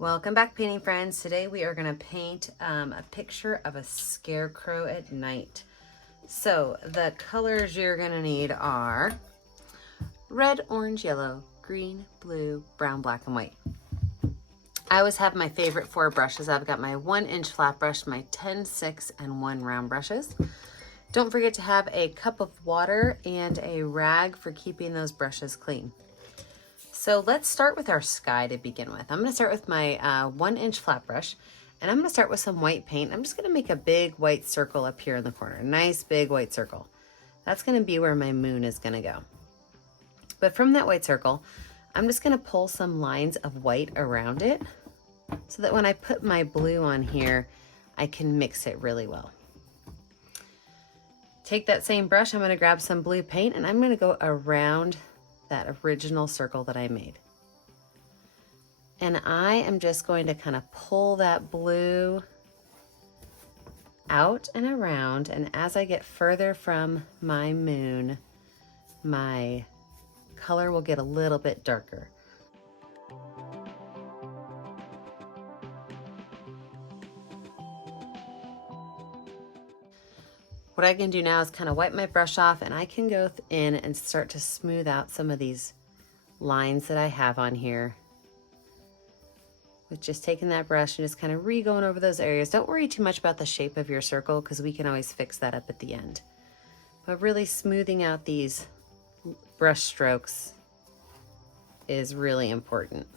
Welcome back, painting friends. Today we are going to paint a picture of a scarecrow at night. So the colors you're going to need are red, orange, yellow, green, blue, brown, black, and white. I always have my favorite 4 brushes. I've got my 1-inch flat brush, my 10, 6, and 1 round brushes. Don't forget to have a cup of water and a rag for keeping those brushes clean. So let's start with our sky to begin with. I'm going to start with my 1-inch flat brush, and I'm going to start with some white paint. I'm just going to make a big white circle up here in the corner, a nice big white circle. That's going to be where my moon is going to go. But from that white circle, I'm just going to pull some lines of white around it so that when I put my blue on here, I can mix it really well. Take that same brush, I'm going to grab some blue paint, and I'm going to go around that original circle that I made. And I am just going to kind of pull that blue out and around, and as I get further from my moon, my color will get a little bit darker. What I can do now is kind of wipe my brush off, and I can go in and start to smooth out some of these lines that I have on here. With just taking that brush and just kind of re-going over those areas. Don't worry too much about the shape of your circle because we can always fix that up at the end. But really smoothing out these brush strokes is really important.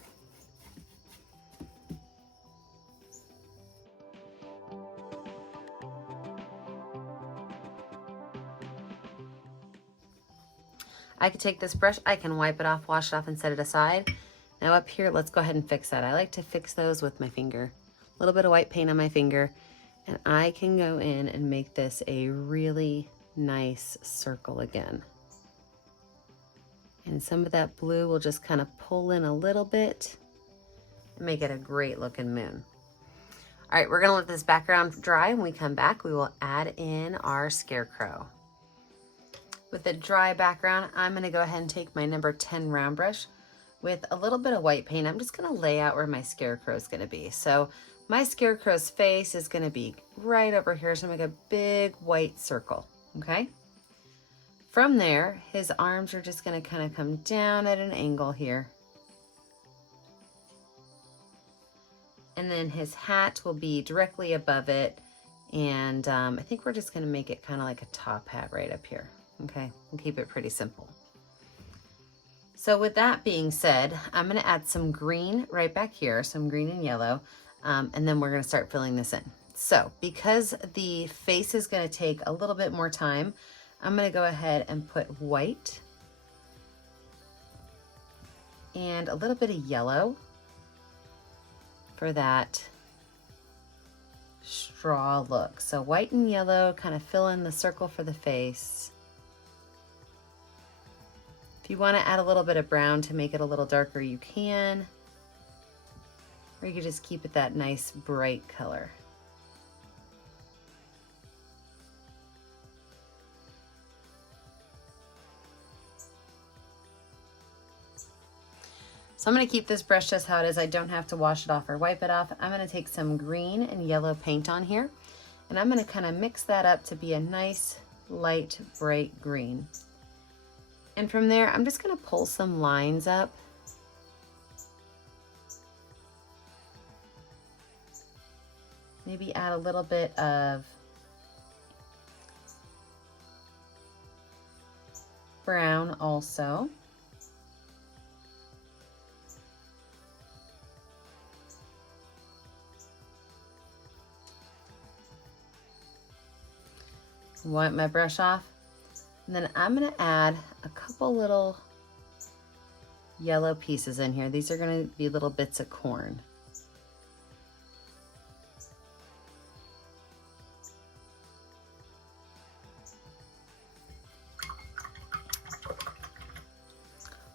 I could take this brush, I can wipe it off, wash it off, and set it aside. Now up here, let's go ahead and fix that. I like to fix those with my finger. A little bit of white paint on my finger, and I can go in and make this a really nice circle again. And some of that blue will just kind of pull in a little bit and make it a great looking moon. All right, we're gonna let this background dry. When we come back, we will add in our scarecrow. With a dry background, I'm gonna go ahead and take my number 10 round brush with a little bit of white paint. I'm just gonna lay out where my scarecrow is gonna be. So my scarecrow's face is gonna be right over here. So I'm gonna make a big white circle, okay? From there, his arms are just gonna kind of come down at an angle here. And then his hat will be directly above it. And I think we're just gonna make it kind of like a top hat right up here. Okay, we'll keep it pretty simple. So with that being said, I'm gonna add some green right back here, some green and yellow, and then we're gonna start filling this in. So because the face is gonna take a little bit more time, I'm gonna go ahead and put white and a little bit of yellow for that straw look. So white and yellow kind of fill in the circle for the face. If you want to add a little bit of brown to make it a little darker, you can. Or you could just keep it that nice bright color. So I'm going to keep this brush just how it is. I don't have to wash it off or wipe it off. I'm going to take some green and yellow paint on here, and I'm going to kind of mix that up to be a nice light bright green. And from there, I'm just gonna pull some lines up. Maybe add a little bit of brown also. Wipe my brush off. And then I'm gonna add a couple little yellow pieces in here. These are gonna be little bits of corn.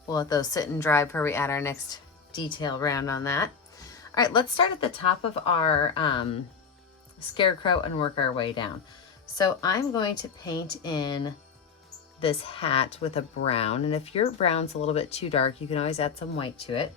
We'll let those sit and dry before we add our next detail round on that. All right, let's start at the top of our scarecrow and work our way down. So I'm going to paint in this hat with a brown, and if your brown's a little bit too dark, you can always add some white to it.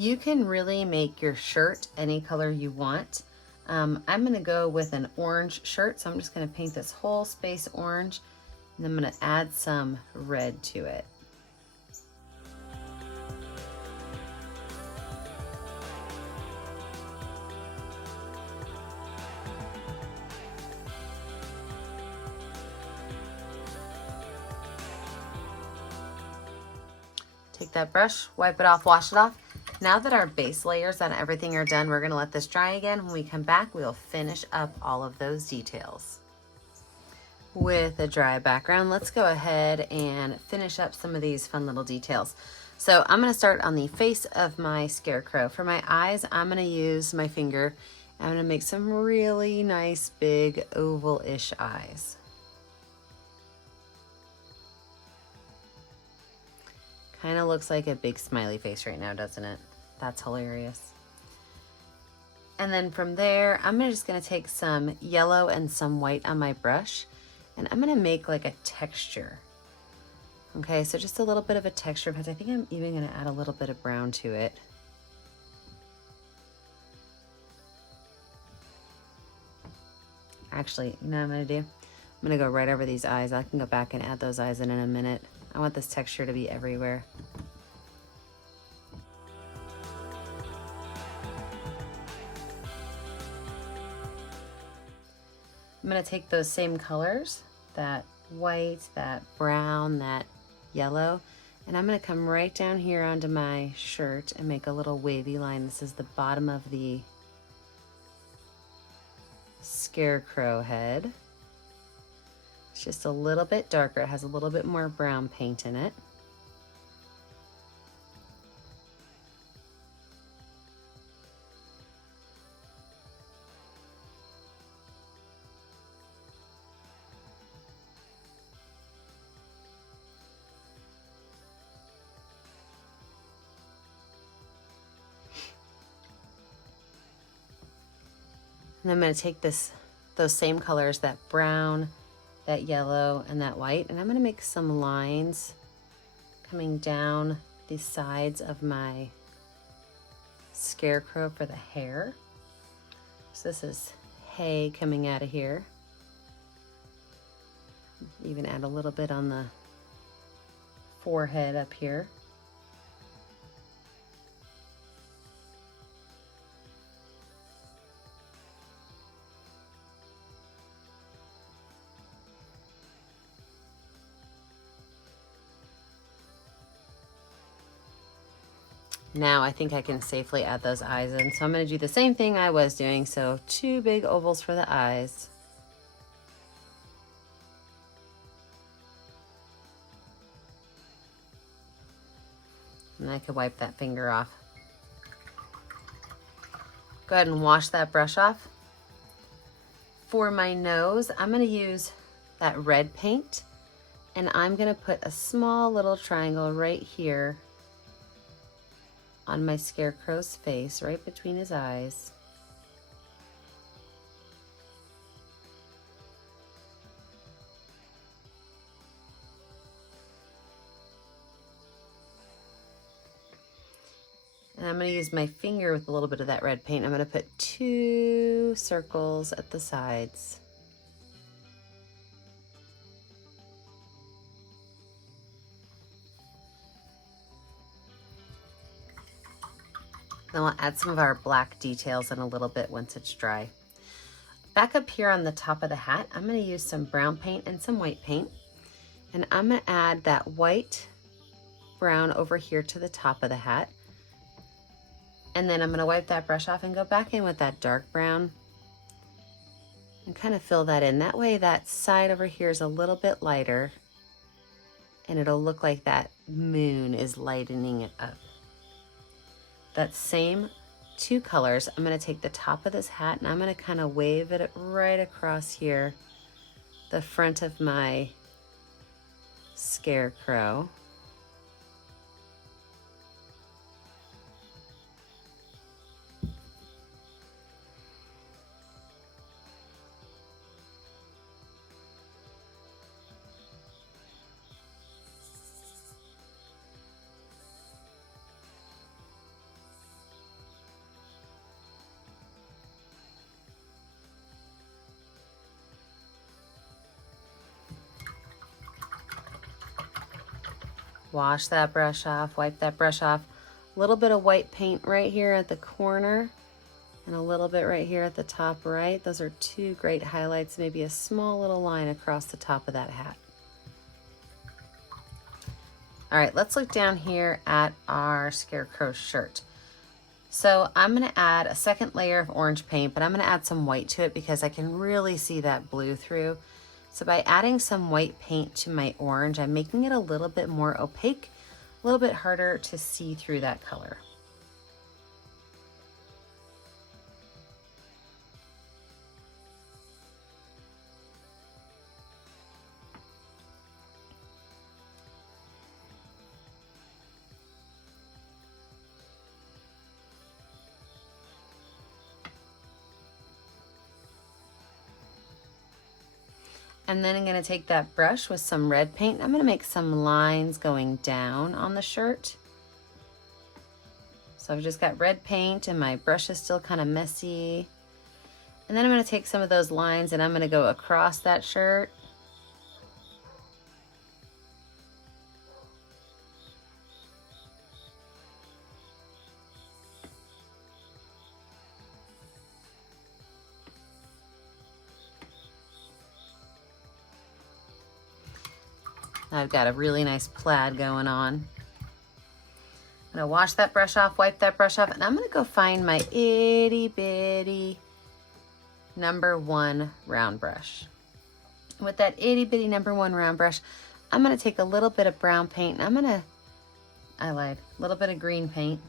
You can really make your shirt any color you want. I'm gonna go with an orange shirt, so I'm just gonna paint this whole space orange, and I'm gonna add some red to it. Take that brush, wipe it off, wash it off. Now that our base layers and everything are done, we're gonna let this dry again. When we come back, we'll finish up all of those details. With a dry background, let's go ahead and finish up some of these fun little details. So I'm gonna start on the face of my scarecrow. For my eyes, I'm gonna use my finger. I'm gonna make some really nice, big, oval-ish eyes. Kind of looks like a big smiley face right now, doesn't it? That's hilarious. And then from there, I'm just gonna take some yellow and some white on my brush, and I'm gonna make like a texture. Okay, so just a little bit of a texture, because I think I'm even gonna add a little bit of brown to it. Actually, you know what I'm gonna do? I'm gonna go right over these eyes. I can go back and add those eyes in a minute. I want this texture to be everywhere. I'm gonna take those same colors, that white, that brown, that yellow, and I'm gonna come right down here onto my shirt and make a little wavy line. This is the bottom of the scarecrow head. It's just a little bit darker. It has a little bit more brown paint in it. And I'm going to take those same colors, that brown, that yellow, and that white, and I'm going to make some lines coming down the sides of my scarecrow for the hair. So this is hay coming out of here. Even add a little bit on the forehead up here. Now I think I can safely add those eyes in. So I'm going to do the same thing I was doing. So 2 big ovals for the eyes. And I could wipe that finger off. Go ahead and wash that brush off. For my nose, I'm going to use that red paint, and I'm going to put a small little triangle right here on my scarecrow's face, right between his eyes. And I'm going to use my finger with a little bit of that red paint. I'm going to put 2 circles at the sides. Then we'll add some of our black details in a little bit once it's dry. Back up here on the top of the hat, I'm going to use some brown paint and some white paint. And I'm going to add that white brown over here to the top of the hat. And then I'm going to wipe that brush off and go back in with that dark brown and kind of fill that in. That way that side over here is a little bit lighter, and it'll look like that moon is lightening it up. That same 2 colors, I'm going to take the top of this hat and I'm going to kind of wave it right across here, the front of my scarecrow. Wash that brush off, wipe that brush off. A little bit of white paint right here at the corner and a little bit right here at the top right. Those are two great highlights, maybe a small little line across the top of that hat. All right, let's look down here at our Scarecrow shirt. So I'm gonna add a second layer of orange paint, but I'm gonna add some white to it because I can really see that blue through. So by adding some white paint to my orange, I'm making it a little bit more opaque, a little bit harder to see through that color. And then I'm gonna take that brush with some red paint. I'm gonna make some lines going down on the shirt. So I've just got red paint and my brush is still kind of messy. And then I'm gonna take some of those lines and I'm gonna go across that shirt. I've got a really nice plaid going on. I'm gonna wash that brush off, wipe that brush off, and I'm gonna go find my itty bitty #1 round brush. With that itty bitty #1 round brush, I'm gonna take a little bit of brown paint and I lied, a little bit of green paint,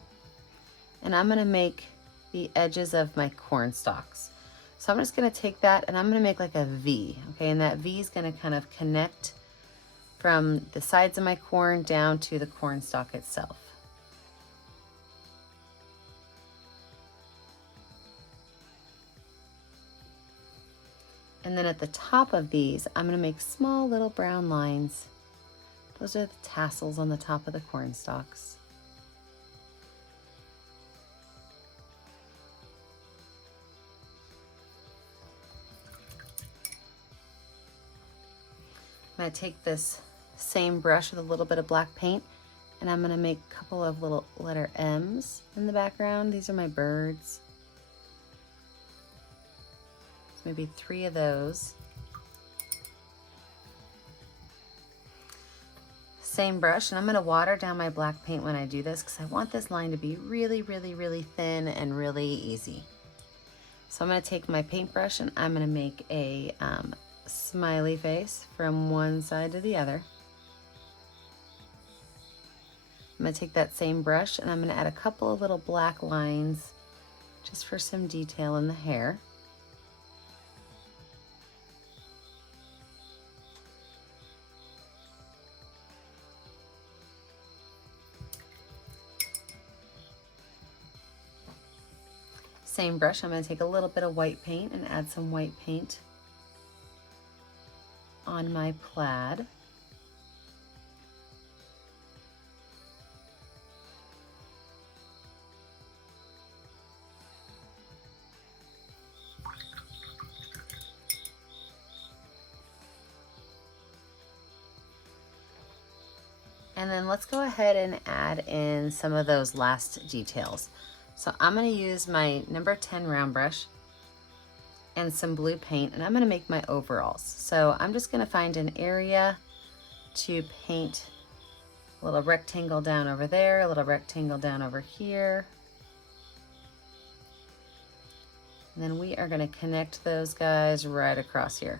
and I'm gonna make the edges of my corn stalks. So I'm just gonna take that and I'm gonna make like a V, okay? And that V is gonna kind of connect from the sides of my corn down to the corn stalk itself. And then at the top of these, I'm gonna make small little brown lines. Those are the tassels on the top of the corn stalks. I'm gonna take this same brush with a little bit of black paint and I'm gonna make a couple of little letter M's in the background. These are my birds. So maybe 3 of those. Same brush, and I'm gonna water down my black paint when I do this because I want this line to be really, really, really thin and really easy. So I'm gonna take my paintbrush and I'm gonna make a smiley face from one side to the other. I'm gonna take that same brush and I'm gonna add a couple of little black lines just for some detail in the hair. Same brush, I'm gonna take a little bit of white paint and add some white paint on my plaid. And then let's go ahead and add in some of those last details. So I'm gonna use my number 10 round brush and some blue paint, and I'm gonna make my overalls. So I'm just gonna find an area to paint a little rectangle down over there, a little rectangle down over here. And then we are gonna connect those guys right across here.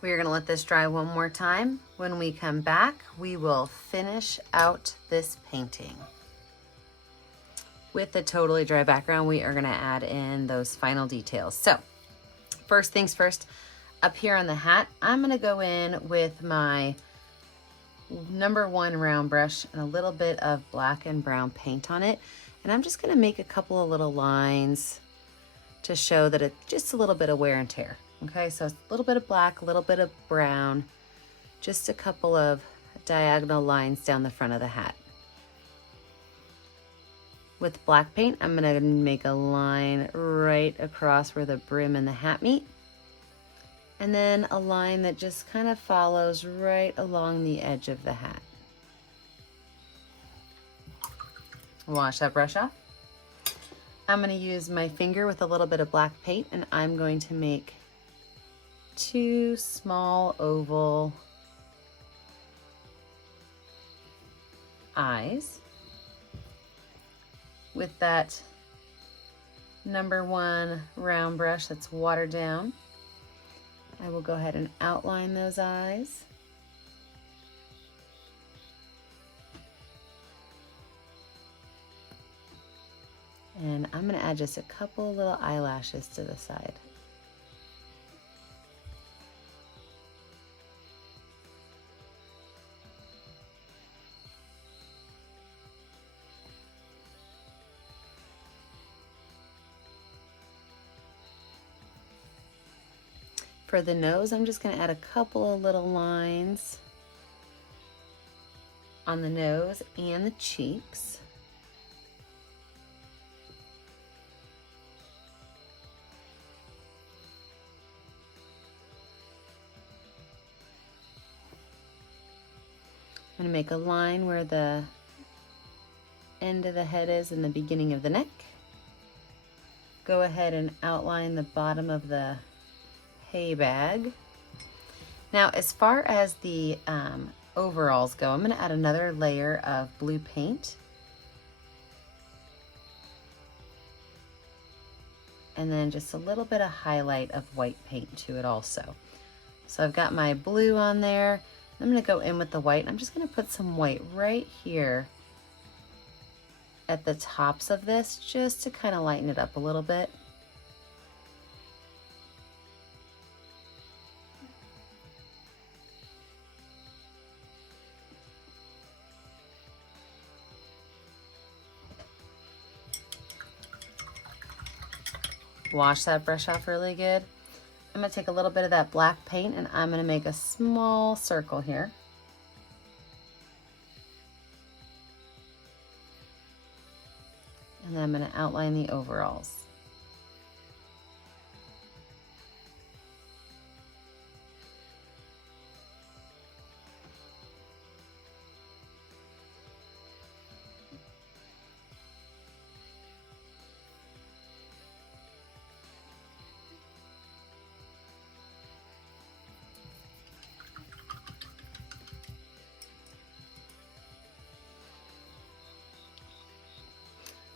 We are going to let this dry one more time. When we come back, we will finish out this painting. With the totally dry background, we are going to add in those final details. So, first things first, up here on the hat, I'm going to go in with my number 1 round brush and a little bit of black and brown paint on it. And I'm just going to make a couple of little lines to show that it's just a little bit of wear and tear. Okay, so a little bit of black, a little bit of brown, just a couple of diagonal lines down the front of the hat. With black paint, I'm gonna make a line right across where the brim and the hat meet. And then a line that just kind of follows right along the edge of the hat. Wash that brush off. I'm gonna use my finger with a little bit of black paint, and I'm going to make 2 small oval eyes with that #1 round brush that's watered down. I will go ahead and outline those eyes. And I'm going to add just a couple of little eyelashes to the side. For the nose, I'm just going to add a couple of little lines on the nose and the cheeks. I'm going to make a line where the end of the head is and the beginning of the neck. Go ahead and outline the bottom of the hay bag. Now, as far as the overalls go, I'm going to add another layer of blue paint. And then just a little bit of highlight of white paint to it also. So I've got my blue on there. I'm going to go in with the white. I'm just going to put some white right here at the tops of this just to kind of lighten it up a little bit. Wash that brush off really good. I'm going to take a little bit of that black paint and I'm going to make a small circle here. And then I'm going to outline the overalls.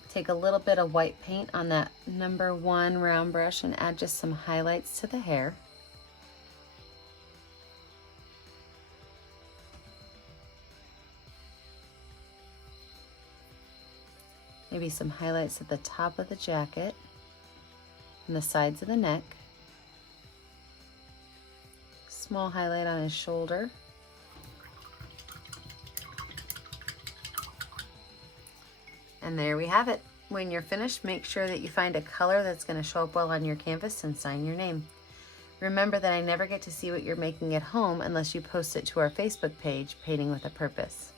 Take a little bit of white paint on that #1 round brush and add just some highlights to the hair. Maybe some highlights at the top of the jacket and the sides of the neck. Small highlight on his shoulder. And there we have it. When you're finished, make sure that you find a color that's going to show up well on your canvas and sign your name. Remember that I never get to see what you're making at home unless you post it to our Facebook page, Painting with a Purpose.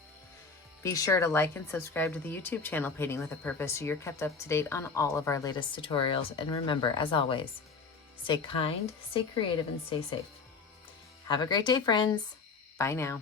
Be sure to like and subscribe to the YouTube channel, Painting with a Purpose, so you're kept up to date on all of our latest tutorials. And remember, as always, stay kind, stay creative, and stay safe. Have a great day, friends. Bye now.